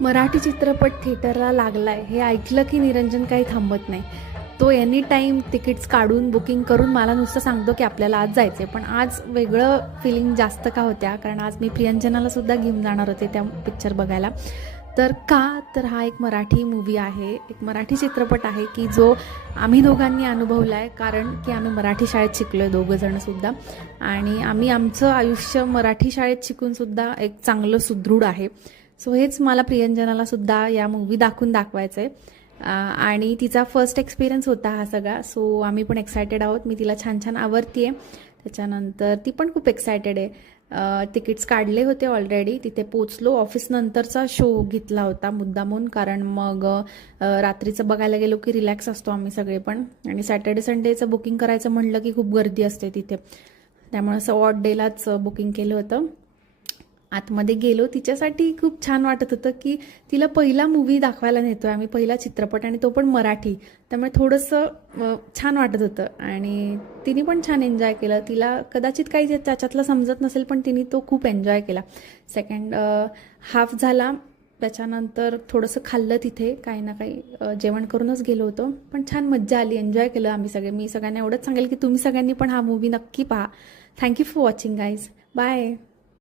मराठी चित्रपट थिएटरला लागलाय हे ऐकलं की निरंजन काही थांबत नाही. तो एनी टाईम तिकीट्स काढून बुकिंग करून मला नुसतं सांगतो की आपल्याला आज जायचं आहे. पण आज वेगळं फिलिंग जास्त का होत्या, कारण आज मी प्रियंजनाला सुद्धा घेऊन जाणार होते त्या पिक्चर बघायला. तर का तर हा एक मराठी मूवी आहे, एक मराठी चित्रपट आहे की जो आम्ही दोघांनी अनुभवला आहे. कारण की आम्ही मराठी शाळेत शिकलो आहे दोघंजणंसुद्धा, आणि आम्ही आमचं आयुष्य मराठी शाळेत शिकूनसुद्धा एक चांगलं सुदृढ आहे. सो हेच मला प्रियंजनाला सुद्धा या मूवी दाखवायचं आहे. आणि तिचा फर्स्ट एक्सपिरियन्स होता हा सगळा. सो आम्ही पण एक्सायटेड आहोत. मी तिला छान छान आवरती आहे. त्याच्यानंतर ती पण खूप एक्सायटेड आहे. तिकीट्स काढले होते ऑलरेडी. तिथे पोचलो. ऑफिस नंतरचा शो घेतला होता मुद्दामून, कारण मग रात्रीचं बघायला गेलो की रिलॅक्स असतो आम्ही सगळे पण. आणि सॅटर्डे संडेचं बुकिंग करायचं म्हणलं की खूप गर्दी असते तिथे, त्यामुळे असं ऑड डेलाच बुकिंग केलं होतं. आतमध्ये गेलो. तिच्यासाठी खूप छान वाटत होतं की तिला पहिला मूवी दाखवायला नेतोय आम्ही, पहिला चित्रपट, आणि तो पण मराठी. त्यामुळे थोडंसं छान वाटत होतं आणि तिने पण छान एन्जॉय केलं. तिला कदाचित काही त्याच्यातलं समजत नसेल, पण तिने तो खूप एन्जॉय केला. सेकंड हाफ झाला, त्याच्यानंतर थोडंसं खाल्लं तिथे, काही ना काही जेवण करूनच गेलो होतो. पण छान मज्जा आली, एन्जॉय केलं आम्ही सगळे. मी सगळ्यांना एवढंच सांगेल की तुम्ही सगळ्यांनी पण हा मूवी नक्की पहा. Thank you for watching guys. Bye.